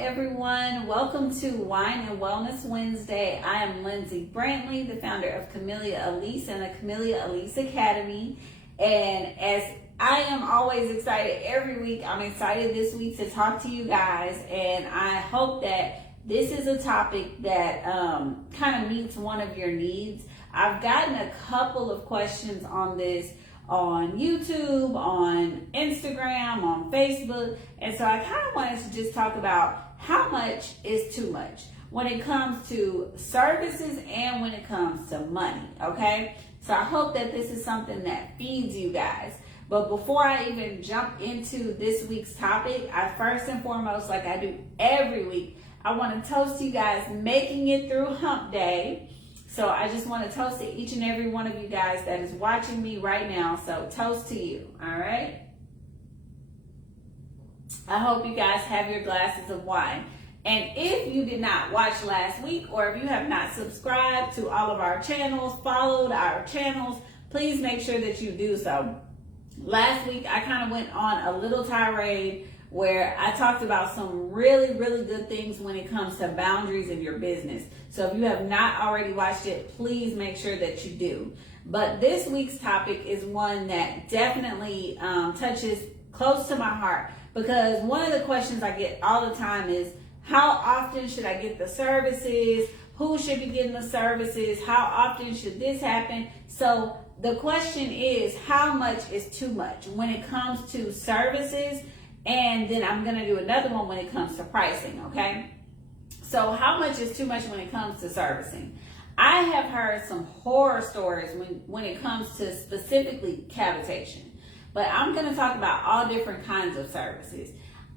everyone. Welcome to Wine and Wellness Wednesday. I am Lindsay Brantley, the founder of Camellia Alise and the Camellia Alise Academy. And as I am always excited every week, I'm excited this week to talk to you guys. And I hope that this is a topic that kind of meets one of your needs. I've gotten a couple of questions on this on YouTube, on Instagram, on Facebook. And so I kind of wanted to just talk about how much is too much when it comes to services and when it comes to money, okay? So I hope that this is something that feeds you guys. But before I even jump into this week's topic, I first and foremost, like I do every week, I want to toast you guys making it through Hump Day. So I just want to toast to each and every one of you guys that is watching me right now. So toast to you, all right? I hope you guys have your glasses of wine. And if you did not watch last week, or if you have not subscribed to all of our channels, followed our channels, please make sure that you do so. Last week, I kind of went on a little tirade where I talked about some really, really good things when it comes to boundaries in your business. So if you have not already watched it, please make sure that you do. But this week's topic is one that definitely touches close to my heart, because one of the questions I get all the time is, how often should I get the services? Who should be getting the services? How often should this happen? So the question is, how much is too much when it comes to services? And then I'm going to do another one when it comes to pricing, okay? So how much is too much when it comes to servicing? I have heard some horror stories when it comes to specifically cavitation. But I'm going to talk about all different kinds of services.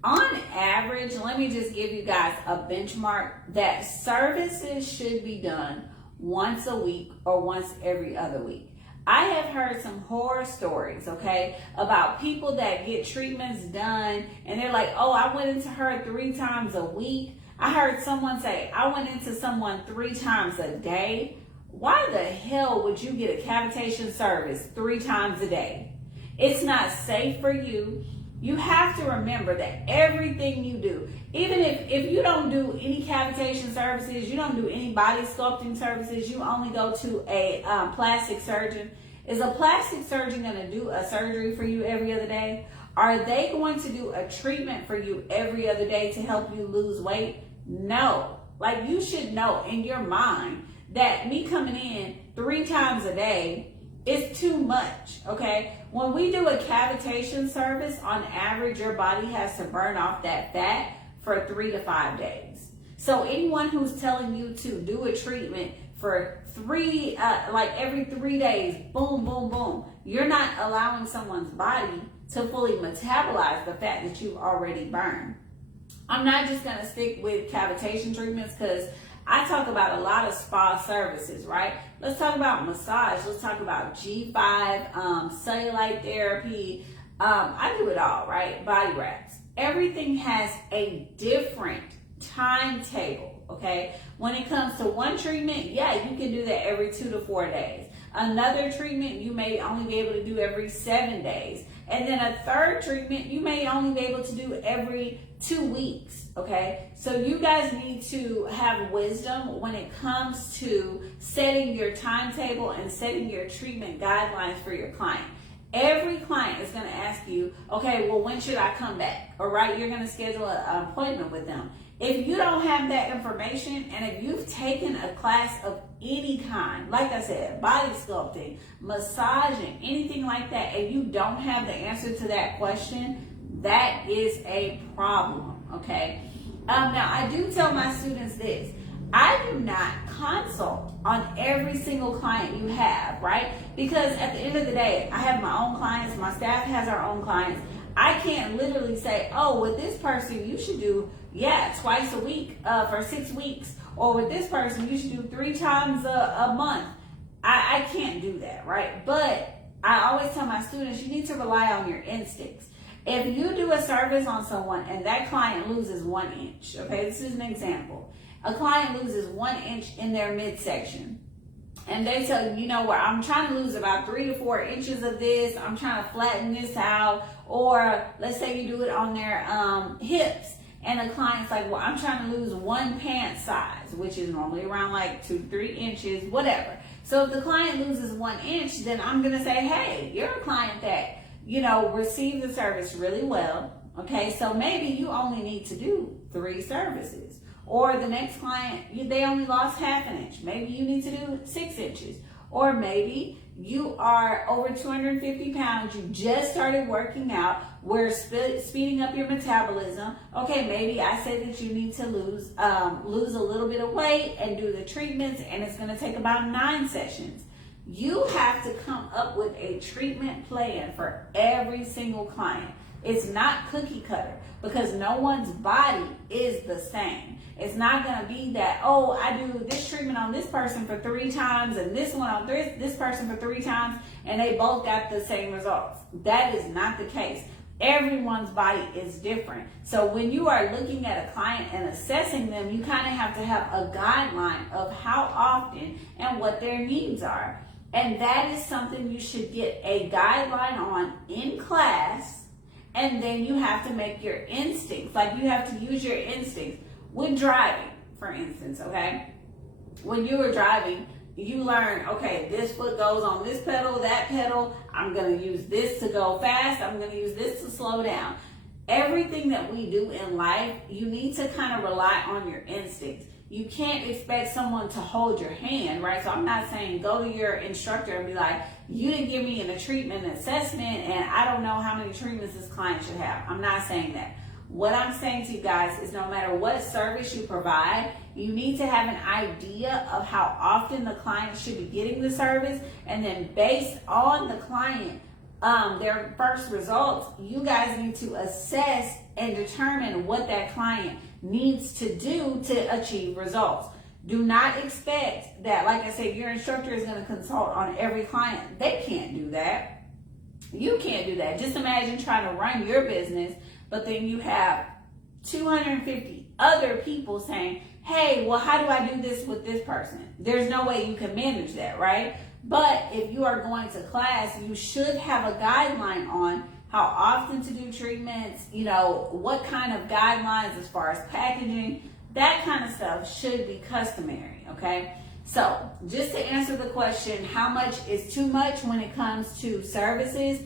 On average, let me just give you guys a benchmark that services should be done once a week or once every other week. I have heard some horror stories, okay, about people that get treatments done and they're like, oh, I went into her 3 times a week. I heard someone say, I went into someone 3 times a day. Why the hell would you get a cavitation service 3 times a day? It's not safe for you. You have to remember that everything you do, even if you don't do any cavitation services, you don't do any body sculpting services, you only go to a plastic surgeon. Is a plastic surgeon going to do a surgery for you every other day? Are they going to do a treatment for you every other day to help you lose weight? No. Like, you should know in your mind that me coming in 3 times a day is too much, okay? When we do a cavitation service, on average, your body has to burn off that fat for 3 to 5 days. So anyone who's telling you to do a treatment for every 3 days, boom, boom, boom, you're not allowing someone's body to fully metabolize the fat that you've already burned. I'm not just gonna stick with cavitation treatments because I talk about a lot of spa services, right? Let's talk about massage. Let's talk about G5, cellulite therapy. I do it all, right? Body wraps. Everything has a different timetable, okay? When it comes to one treatment, yeah, you can do that every 2 to 4 days. Another treatment, you may only be able to do every 7 days. And then a third treatment, you may only be able to do every 2 weeks, okay? So you guys need to have wisdom when it comes to setting your timetable and setting your treatment guidelines for your client. Every client is going to ask you, okay, well, when should I come back? All right, you're going to schedule an appointment with them. If you don't have that information, and if you've taken a class of any kind, like I said, body sculpting, massaging, anything like that, and you don't have the answer to that question, that is a problem, okay? Now, I do tell my students this. I do not consult on every single client you have, right? Because at the end of the day, I have my own clients. My staff has our own clients. I can't literally say, oh, with this person, you should do, twice a week for 6 weeks. Or with this person, you should do 3 times a month. I can't do that, right? But I always tell my students, you need to rely on your instincts. If you do a service on someone and that client loses 1 inch, okay, this is an example. A client loses 1 inch in their midsection. And they tell you, you know what, I'm trying to lose about 3 to 4 inches of this. I'm trying to flatten this out. Or let's say you do it on their hips. and the client's like, well, I'm trying to lose one pant size, which is normally around like 2 to 3 inches, whatever. So if the client loses 1 inch, then I'm going to say, hey, you're a client that, received the service really well. Okay, so maybe you only need to do 3 services. Or the next client, they only lost half an inch. Maybe you need to do 6 inches. Or maybe you are over 250 pounds, you just started working out, we're speeding up your metabolism. Okay, maybe I say that you need to lose a little bit of weight and do the treatments, and it's going to take about 9 sessions. You have to come up with a treatment plan for every single client. It's not cookie cutter, because no one's body is the same. It's not going to be that, oh, I do this treatment on this person for 3 times and this one on this person for 3 times, and they both got the same results. That is not the case. Everyone's body is different. So when you are looking at a client and assessing them, you kind of have to have a guideline of how often and what their needs are. And that is something you should get a guideline on in class. And then you have to make your instincts, like you have to use your instincts. When driving, for instance, okay? When you were driving, you learn, okay, this foot goes on this pedal, that pedal. I'm going to use this to go fast. I'm going to use this to slow down. Everything that we do in life, you need to kind of rely on your instincts. You can't expect someone to hold your hand, right? So I'm not saying go to your instructor and be like, you didn't give me a treatment assessment and I don't know how many treatments this client should have. I'm not saying that. What I'm saying to you guys is no matter what service you provide, you need to have an idea of how often the client should be getting the service, and then based on the client, their first results, you guys need to assess and determine what that client needs to do to achieve results. Do not expect that, like I said, your instructor is going to consult on every client. They can't do that. You can't do that. Just imagine trying to run your business, but then you have 250 other people saying, hey, well, how do I do this with this person? There's no way you can manage that, right? But if you are going to class, you should have a guideline on how often to do treatments, what kind of guidelines as far as packaging, that kind of stuff should be customary, okay? So just to answer the question, how much is too much when it comes to services?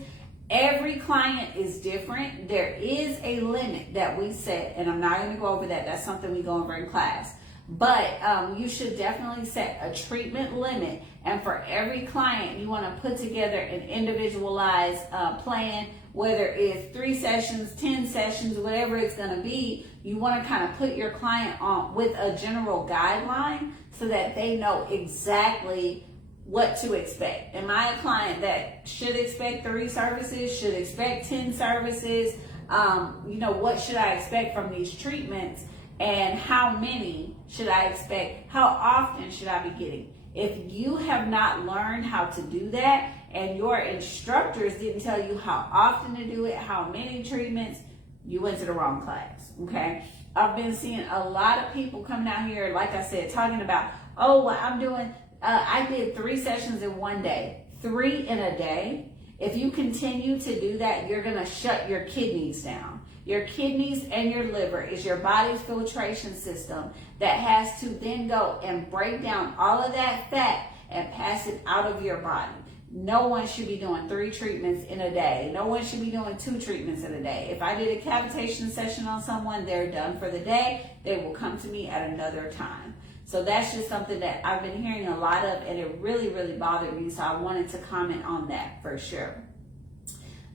Every client is different. There is a limit that we set, and I'm not going to go over that. That's something we go over in class. But you should definitely set a treatment limit. And for every client, you want to put together an individualized plan, whether it's 3 sessions, 10 sessions, whatever it's going to be. You want to kind of put your client on with a general guideline so that they know exactly what to expect. Am I a client that should expect 3 services, should expect 10 services? What should I expect from these treatments, and how many should I expect? How often should I be getting? If you have not learned how to do that, and your instructors didn't tell you how often to do it, how many treatments, you went to the wrong class, okay? I've been seeing a lot of people coming out here, like I said, talking about, oh, well, I did 3 sessions in one day, 3 in a day. If you continue to do that, you're going to shut your kidneys down. Your kidneys and your liver is your body's filtration system that has to then go and break down all of that fat and pass it out of your body. No one should be doing 3 treatments in a day. No one should be doing 2 treatments in a day. If I did a cavitation session on someone, they're done for the day. They will come to me at another time. So that's just something that I've been hearing a lot of, and it really, really bothered me. So I wanted to comment on that for sure.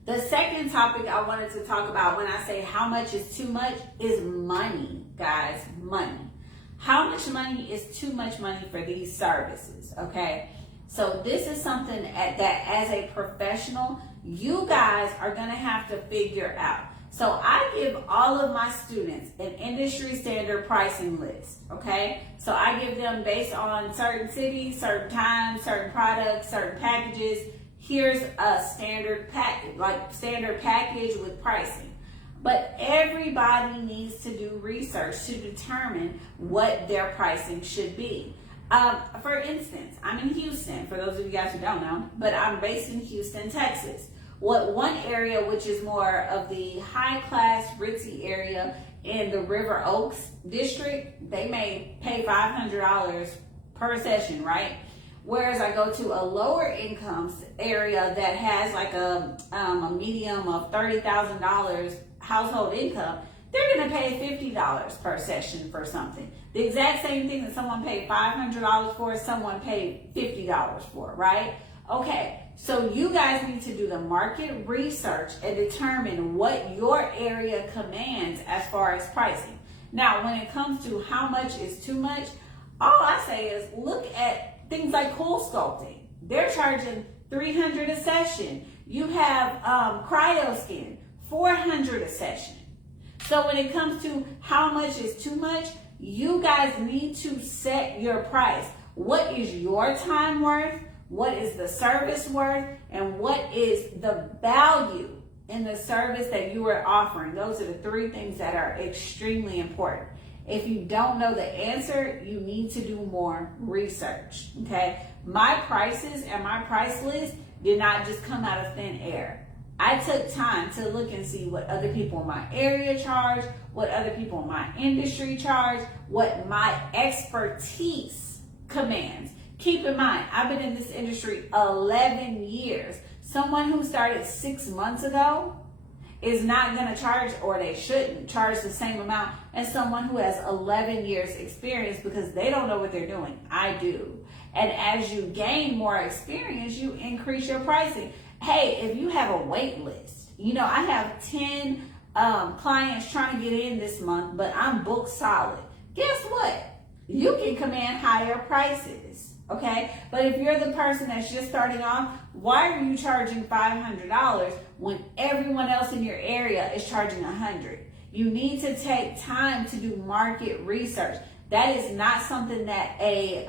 The second topic I wanted to talk about when I say how much is too much is money, guys, money. How much money is too much money for these services, okay? So this is something that as a professional, you guys are going to have to figure out. So I give all of my students an industry standard pricing list, okay? So I give them based on certain cities, certain times, certain products, certain packages. Here's a standard package, like standard package with pricing. But everybody needs to do research to determine what their pricing should be. For instance, I'm in Houston, for those of you guys who don't know, but I'm based in Houston, Texas. One area which is more of the high class, ritzy area in the River Oaks district, they may pay $500 per session, right? Whereas I go to a lower income area that has like a medium of $30,000 household income, they're going to pay $50 per session for something. The exact same thing that someone paid $500 for, someone paid $50 for, right? Okay, so you guys need to do the market research and determine what your area commands as far as pricing. Now, when it comes to how much is too much, all I say is look at things like cool sculpting. They're charging $300 a session. You have cryo skin, $400 a session. So when it comes to how much is too much, you guys need to set your price. What is your time worth? What is the service worth? And what is the value in the service that you are offering? Those are the three things that are extremely important. If you don't know the answer, you need to do more research, okay? My prices and my price list did not just come out of thin air. I took time to look and see what other people in my area charge, what other people in my industry charge, what my expertise commands. Keep in mind, I've been in this industry 11 years. Someone who started 6 months ago is not going to charge, or they shouldn't charge the same amount as someone who has 11 years experience, because they don't know what they're doing. I do. And as you gain more experience, you increase your pricing. Hey, if you have a wait list, I have 10 clients trying to get in this month, but I'm booked solid. Guess what? You can command higher prices, okay? But if you're the person that's just starting off, why are you charging $500 when everyone else in your area is charging $100? You need to take time to do market research. That is not something that a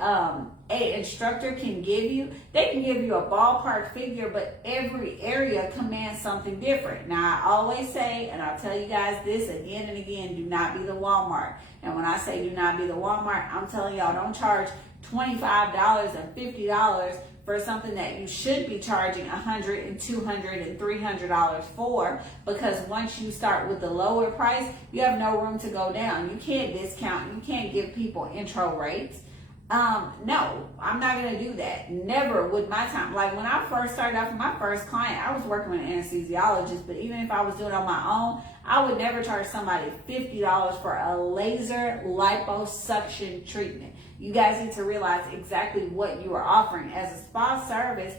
instructor can give you. They can give you a ballpark figure, but every area commands something different. Now, I always say, and I'll tell you guys this again and again, do not be the Walmart. And when I say do not be the Walmart, I'm telling y'all, don't charge $25 and $50 for something that you should be charging $100 and $200 and $300 for, because once you start with the lower price, you have no room to go down. You can't discount. You can't give people intro rates. No, I'm not going to do that. Never with my time. Like when I first started off with my first client, I was working with an anesthesiologist, but even if I was doing it on my own, I would never charge somebody $50 for a laser liposuction treatment. You guys need to realize exactly what you are offering. As a spa service,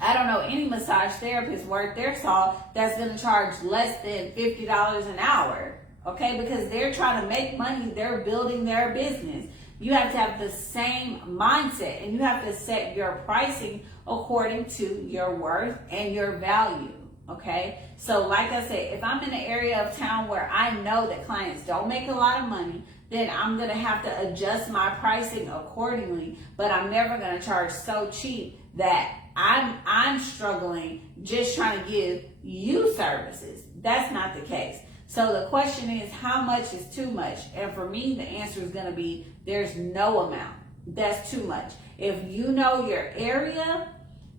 I don't know any massage therapist worth their salt that's going to charge less than $50 an hour, okay? Because they're trying to make money. They're building their business. You have to have the same mindset, and you have to set your pricing according to your worth and your value, okay? So like I said, if I'm in an area of town where I know that clients don't make a lot of money, then I'm going to have to adjust my pricing accordingly, but I'm never going to charge so cheap that I'm struggling just trying to give you services. That's not the case. So the question is, how much is too much? And for me, the answer is going to be, there's no amount. That's too much. If you know your area,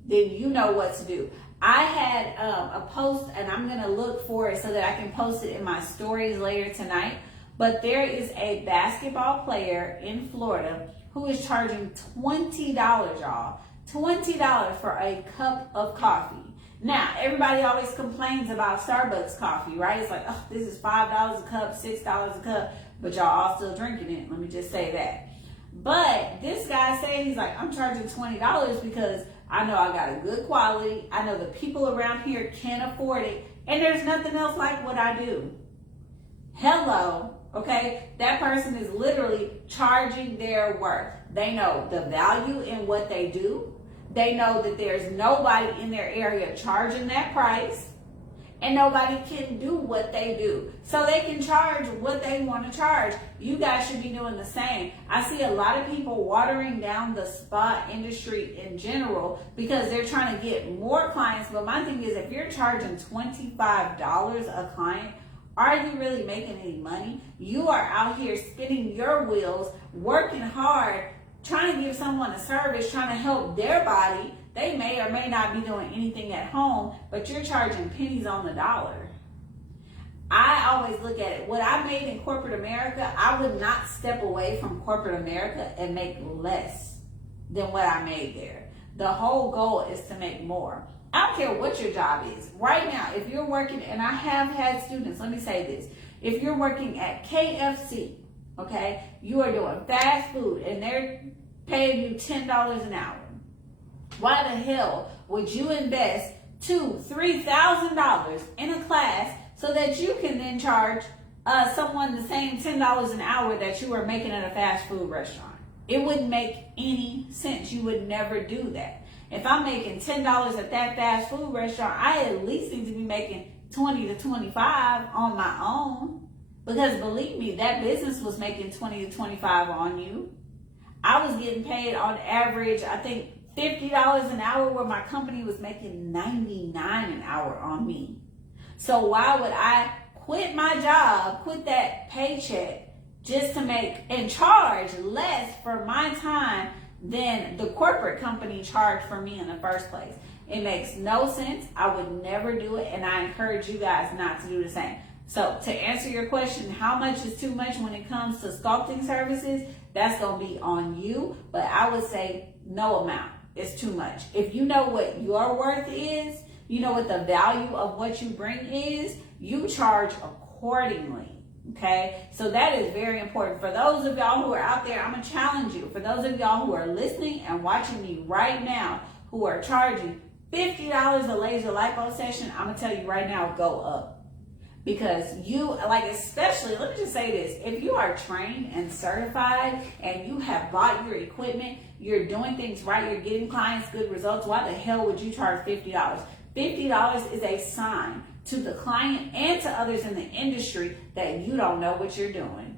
then you know what to do. I had a post, and I'm going to look for it so that I can post it in my stories later tonight. But there is a basketball player in Florida who is charging $20, y'all. $20 for a cup of coffee. Now, everybody always complains about Starbucks coffee, right? It's like, oh, this is $5 a cup, $6 a cup, but y'all all still drinking it. Let me just say that. But this guy said, he's like, I'm charging $20 because I know I got a good quality. I know the people around here can afford it, and there's nothing else like what I do. Hello, okay? That person is literally charging their worth. They know the value in what they do. They know that there's nobody in their area charging that price, and nobody can do what they do. So they can charge what they want to charge. You guys should be doing the same. I see a lot of people watering down the spa industry in general because they're trying to get more clients. But my thing is, if you're charging $25 a client, are you really making any money? You are out here spinning your wheels, working hard, trying to give someone a service, trying to help their body. They may or may not be doing anything at home, but you're charging pennies on the dollar. I always look at it. What I made in corporate America, I would not step away from corporate America and make less than what I made there. The whole goal is to make more. I don't care what your job is. Right now, if you're working, and I have had students, let me say this. If you're working at KFC, okay, you are doing fast food and they're paying you $10 an hour. Why the hell would you invest $2,000-$3,000 in a class so that you can then charge someone the same $10 an hour that you are making at a fast food restaurant? It wouldn't make any sense. You would never do that. If I'm making $10 at that fast food restaurant, I at least need to be making $20 to $25 on my own. Because believe me, that business was making $20 to $25 on you. I was getting paid on average, I think, $50 an hour, where my company was making $99 an hour on me. So why would I quit my job, quit that paycheck, just to make and charge less for my time than the corporate company charged for me in the first place? It makes no sense. I would never do it, and I encourage you guys not to do the same. So to answer your question, how much is too much when it comes to sculpting services? That's going to be on you, but I would say no amount is too much. If you know what your worth is, you know what the value of what you bring is, you charge accordingly. Okay, so that is very important. For those of y'all who are out there, I'm going to challenge you. For those of y'all who are listening and watching me right now, who are charging $50 a laser lipo session, I'm going to tell you right now, go up. Because you, like, especially, let me just say this, if you are trained and certified and you have bought your equipment, you're doing things right, you're getting clients good results, why the hell would you charge $50? $50 is a sign to the client and to others in the industry that you don't know what you're doing.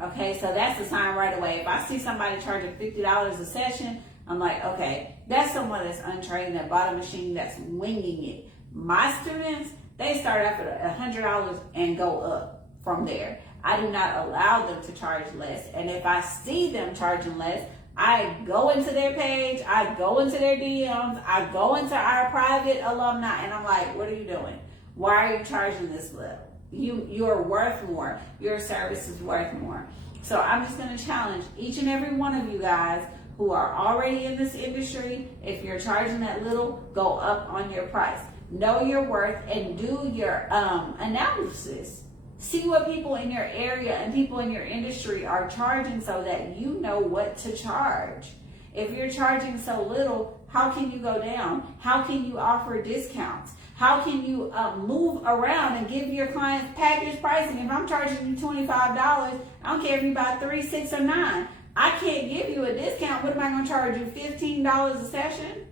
Okay, so that's a sign right away. If I see somebody charging $50 a session, I'm like, okay, that's someone that's untrained, that bought a machine, that's winging it. My students, they start off at $100 and go up from there. I do not allow them to charge less. And if I see them charging less, I go into their page, I go into their DMs, I go into our private alumni, and I'm like, what are you doing? Why are you charging this little? You're worth more. Your service is worth more. So I'm just going to challenge each and every one of you guys who are already in this industry. If you're charging that little, go up on your price. Know your worth and do your analysis. See what people in your area and people in your industry are charging so that you know what to charge. If you're charging so little, how can you go down? How can you offer discounts? How can you move around and give your clients package pricing? If I'm charging you $25, I don't care if you buy 3, 6, or 9. I can't give you a discount. What am I going to charge you, $15 a session?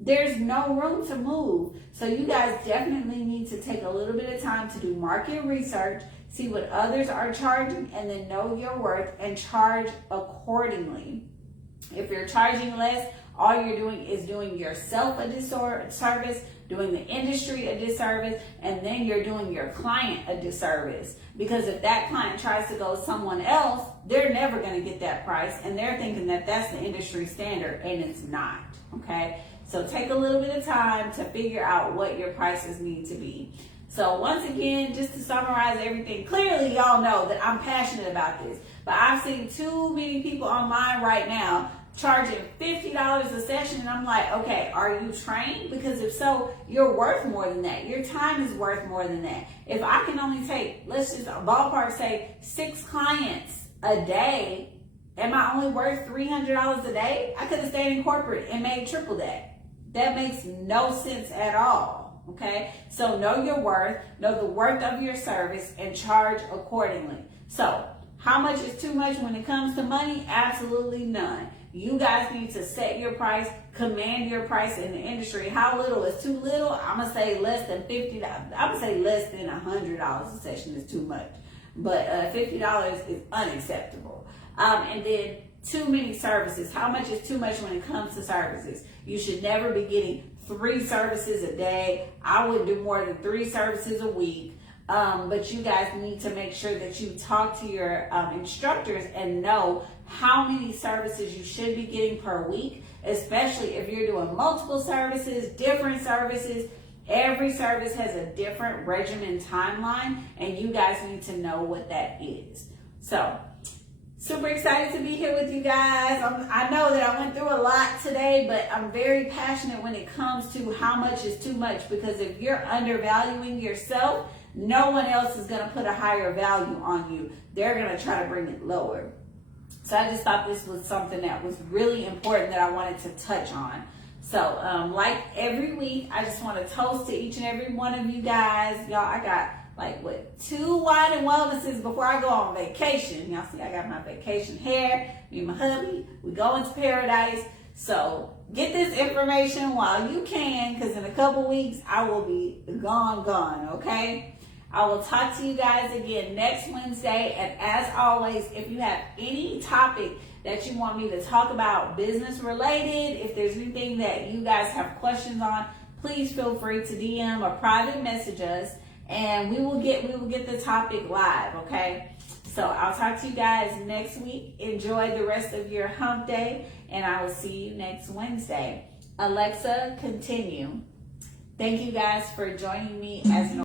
There's no room to move. So you guys definitely need to take a little bit of time to do market research, see what others are charging, and then know your worth and charge accordingly. If you're charging less, all you're doing is doing yourself a disservice, doing the industry a disservice, and then you're doing your client a disservice. Because if that client tries to go someone else, they're never going to get that price, and they're thinking that that's the industry standard, and it's not. Okay? So take a little bit of time to figure out what your prices need to be. So once again, just to summarize everything, clearly y'all know that I'm passionate about this, but I've seen too many people online right now charging $50 a session, and I'm like, okay, are you trained? Because if so, you're worth more than that. Your time is worth more than that. If I can only take, let's just ballpark say 6 clients a day, am I only worth $300 a day? I could have stayed in corporate and made triple that. That makes no sense at all, okay? So know your worth, know the worth of your service, and charge accordingly. So how much is too much when it comes to money? Absolutely none. You guys need to set your price, command your price in the industry. How little is too little? I'm going to say less than $50. I'm going to say less than $100 a session is too much. But $50 is unacceptable. And then too many services. How much is too much when it comes to services? You should never be getting 3 services a day. I would do more than 3 services a week. But you guys need to make sure that you talk to your instructors and know how many services you should be getting per week, especially if you're doing multiple services, different services. Every service has a different regimen timeline, and you guys need to know what that is. So, super excited to be here with you guys. I know that I went through a lot today, but I'm very passionate when it comes to how much is too much, because if you're undervaluing yourself, no one else is going to put a higher value on you. They're going to try to bring it lower. So I just thought this was something that was really important that I wanted to touch on. So like every week, I just want to toast to each and every one of you guys. Y'all, I got like 2 wine and wellnesses before I go on vacation. Y'all see I got my vacation hair. Me and my hubby, we go into paradise. So get this information while you can, because in a couple weeks I will be gone, okay? I will talk to you guys again next Wednesday. And as always, if you have any topic that you want me to talk about business related, if there's anything that you guys have questions on, please feel free to DM or private message us, and we will get the topic live, okay? So I'll talk to you guys next week. Enjoy the rest of your hump day, and I will see you next Wednesday. Alexa, continue. Thank you guys for joining me as an